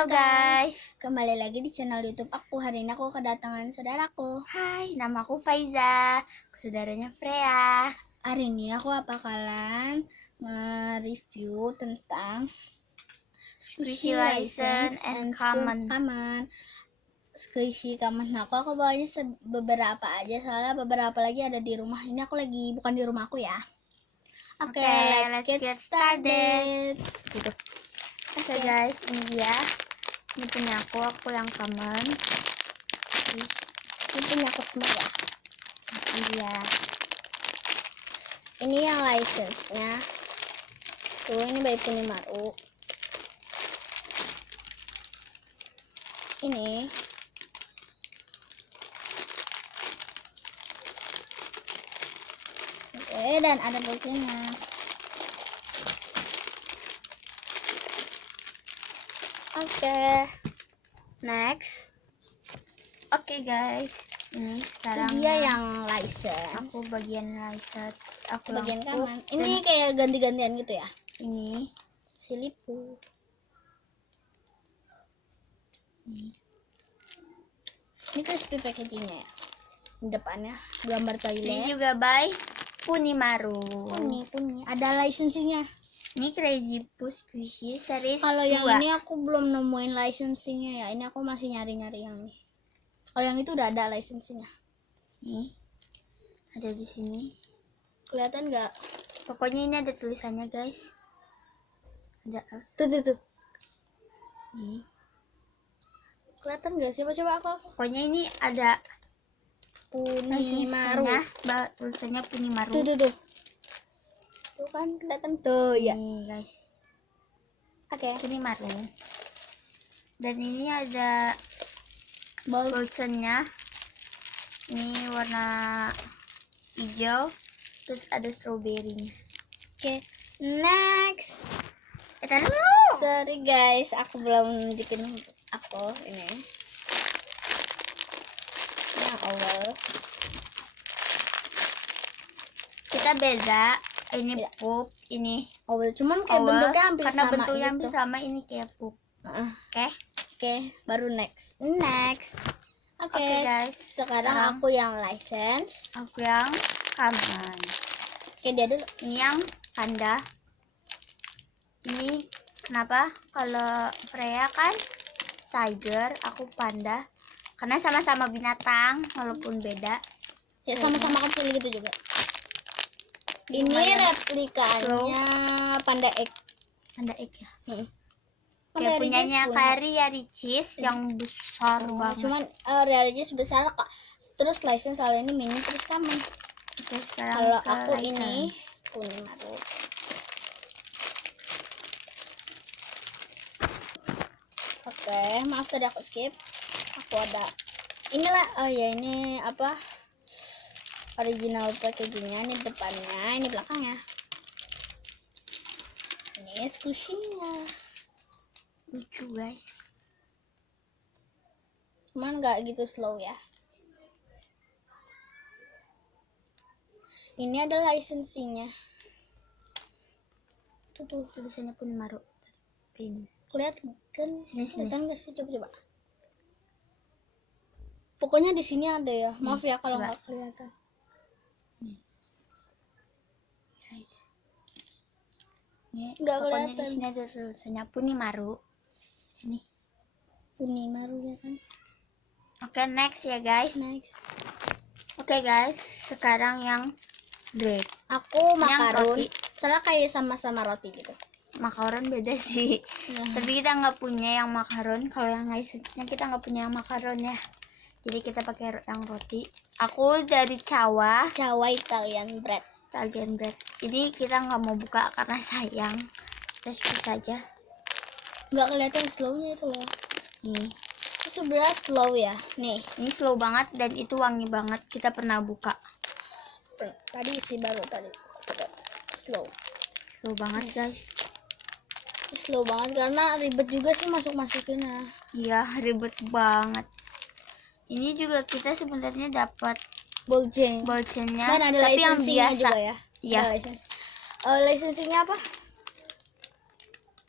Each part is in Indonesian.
Halo guys, kembali lagi di channel YouTube aku. Hari ini aku kedatangan saudaraku. hai, nama aku Faiza, saudaranya Freya. Hari ini aku bakalan nge-review tentang Squishy License and Common. Squishy Common aku bawanya beberapa aja, soalnya beberapa lagi ada di rumah. Ini aku lagi bukan di rumahku ya. Oke, let's get started. Gitu. Oke guys, ini dia. Ini punya aku yang Common. Terus Ini punya aku semua ya. ini dia. Ini yang license-nya. Tuh, ini by Punimaru. Ini oke, dan ada buktinya. Oke, next. Oke guys, ini sekarang Itu dia yang license. aku bagian license. Aku bagian lampu. kanan. Ini kayak ganti-gantian gitu ya. Ini Silipu. Ini crispy packagingnya ya. Di depannya gambar ini toilet. juga by Punimaru. Puni. Ada licensingnya. Ini Crazy Puss Squishy series Kalau yang 2. ini aku belum nemuin licensingnya ya. Ini aku masih nyari-nyari yang ini. Kalau yang itu udah ada licensingnya. Nih, ada di sini. Kelihatan nggak? Pokoknya ini ada tulisannya guys. Ada Tuh. nih. Kelihatan nggak? Coba aku. Pokoknya ini ada Punimaru. tulisannya Punimaru. Tuh. Tuh kan kelihatan tuh ya. Nih guys, Oke. Punimaru. Dan ini ada bolsonnya. Ini warna hijau. Terus ada strawberry. Oke. Next. Dulu. Sorry guys, aku belum nunjukin aku ini. Yang awal. Kita beda. Ini Beda. pup, ini Awal cuman kayak owl, bentuknya hampir karena sama bentuknya gitu. hampir sama. Ini kayak pup. Oke. Oke, baru next. Oke, Oke, guys. sekarang aku yang license. Aku yang Common. Oke, dia dulu. Ini yang panda. Ini kenapa kalau Freya kan tiger, aku panda. Karena sama-sama binatang walaupun beda. Ya sama-sama kecil gitu juga. Ini Lumayan replikanya Panda Egg. Panda egg ya. Panda Kayak punyanya Regis Kari Ricis yang besar banget. Cuman Regis besar kok. Terus license kalau ini mini, terus Common. Oke, sekarang Kalau ke aku license. ini Punimaru. Oke, maaf tadi aku skip. Aku ada inilah, oh ya ini apa? Original packagingnya, ini depannya, ini belakangnya. Ini squishy-nya. Lucu guys. Cuman nggak gitu slow ya. Ini ada licensingnya. Tuh. Tulisannya Punimaru. Pin. Kelihatan kan? Sini. Kelihatan nggak sih? Coba. Pokoknya di sini ada ya. Maaf ya kalau coba. nggak kelihatan. Guys. Ini Nggak pokoknya di kelihatan. sini ada tulisannya Punimaru. Ini. Punimaru ya kan? Oke, next ya guys. Next. Oke guys, sekarang yang bread. Aku Yang makaron. roti. Soalnya kayak sama-sama roti gitu. Makaron beda sih. Nah, Tapi kita nggak punya yang makaron. Kalau yang license-nya kita nggak punya yang makaron ya. Jadi kita pakai yang roti. Aku dari Cawa Italian bread. Italian bread. Jadi kita nggak mau buka karena sayang. Kita squeeze saja. Nggak kelihatan slownya itu loh. Nih, Itu sebenarnya slow ya. Nih, ini slow banget dan itu wangi banget. Kita pernah buka. tadi sih baru tadi. Slow. Slow banget guys. Slow banget karena ribet juga sih masuk-masukinnya. Iya, ribet banget. Ini juga kita sebenarnya dapat Bolceng. bolcenya, Dan ada tapi yang licensingnya biasa. juga ya. Iya. Ada license. Licensingnya apa?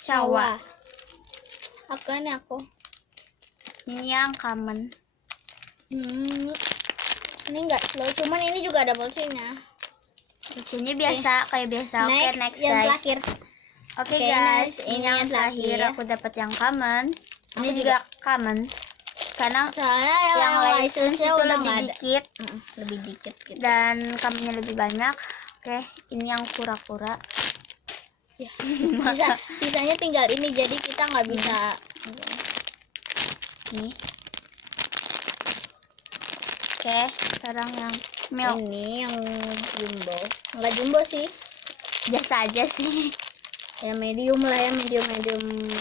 Cawa. Oke, ini aku. Ini yang common. Ini enggak slow, cuman ini juga ada pulsinya. Lucunya biasa, kayak biasa. Oke, next yang guys. terakhir. Oke Oke, guys, next, ini yang terakhir aku dapat yang common. Ini Aku juga common. Karena Soalnya yang license license-nya itu udah lebih nggak ada. dikit Lebih dikit gitu. dan commonnya lebih banyak. Oke, ini yang kura-kura. Ya. Sisanya tinggal ini, jadi kita nggak bisa. Ini. Oke, sekarang yang milk. Ini yang jumbo. Nggak jumbo sih. Biasa aja sih. Ya medium lah ya, medium.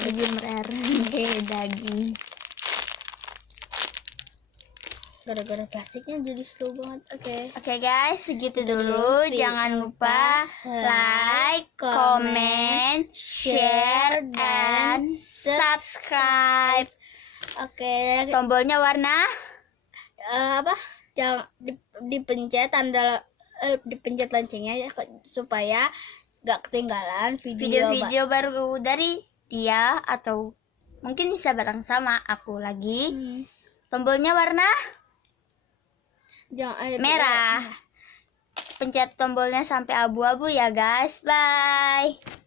Medium rare. Oke, daging. Gara-gara plastiknya jadi slow banget. Oke guys, segitu Itu dulu. dulu. Jangan lupa like, comment, share, dan subscribe. Oke. Tombolnya warna Apa? Jangan dipencet tanda dipencet loncengnya ya, supaya nggak ketinggalan video-video baru dari dia atau mungkin bisa bareng sama aku lagi. Tombolnya warna merah. Pencet tombolnya sampai abu-abu ya guys. Bye.